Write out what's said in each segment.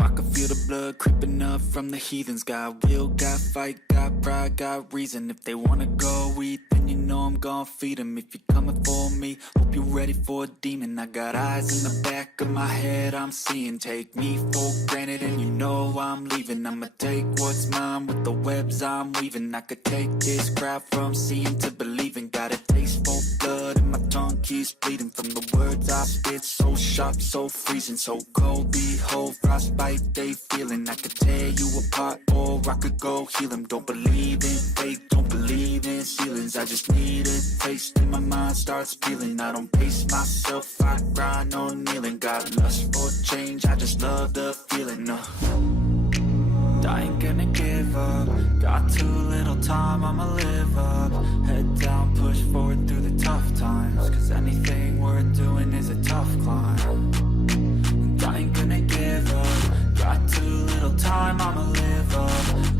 I can feel the blood creeping up from the heathens. Got will, got fight, got pride, got reason. If they wanna go eat, then you know I'm gon' feed them. If you're coming for me, hope you're ready for a demon. I got eyes in the back of my head, I'm seeing. Take me for granted and you know I'm leaving. I'ma take what's mine with the webs I'm weaving. I could take this crowd from seeing to believing. Got a taste for blood and my tongue keeps bleeding from the words I spit. So sharp, so freezing, so cold. Behold, frostbite they feeling. I could tear you apart or I could go heal them. Don't believe in fate, don't believe in ceilings. I just need a taste and my mind starts peeling. I don't pace myself, I grind on kneeling. Got lust for change, I just love the feeling. I ain't gonna give up. Got too little time, I'ma live up. Head down, push forward through the tough times. Cause anything worth doing is a tough climb. And I ain't gonna give up. Got too little time, I'ma live up.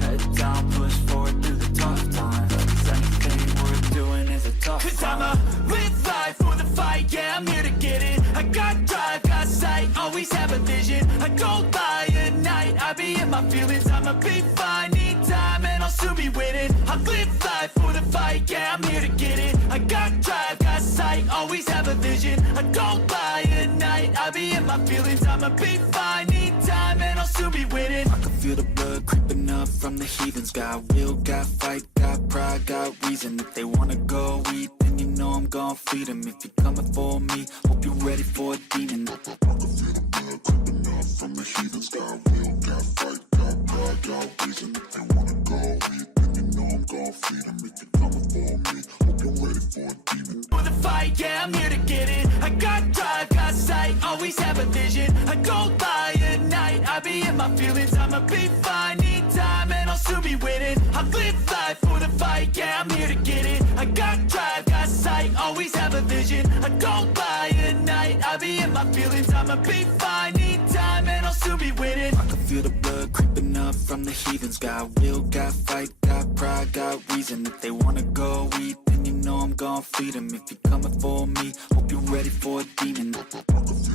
Head down, push forward through the tough times. Cause anything worth doing is a tough climb. Cause I'ma live life for the fight, yeah, I'm here to get it. I got drive, got sight, always have a vision. I go by at night, I be in my feelings. I'ma be fine, need time, and I'll soon be winning. I live life for the fight, yeah, I'm here to get it. I got drive, got sight, always have a vision. I go by at night, I be in my feelings. I'ma be fine, need time, and I'll soon be winning. I can feel the blood creeping up from the heathens. Got will, got fight, got pride, got reason. If they wanna go eat, then you know I'm gon' feed them. If you're coming for me, hope you're ready for a demon. I can feel the blood creeping up from the heathens. Got will, got fight, got pride, got reason. If they wanna go eat, then you know I'm gon' feed them. If you're coming for me, hope you're ready for a demon. For the fight, yeah, I'm here to get it. I got drive, got sight, always have a vision. I go by at night, I be in my feelings. I'ma be fine, need time, and I'll soon be winning. I live life for the fight, yeah, I'm here to get it. I got drive, got sight, always have a vision. I go by at night, I be in my feelings. I'ma be fine, need time, and I'll soon be winning. I can feel the blood creeping up from the heathens. Got will, got fight, got pride, got reason. If they wanna go eat, then you know I'm gon' feed them. If you're coming for me, hope you're ready for a demon. I can feel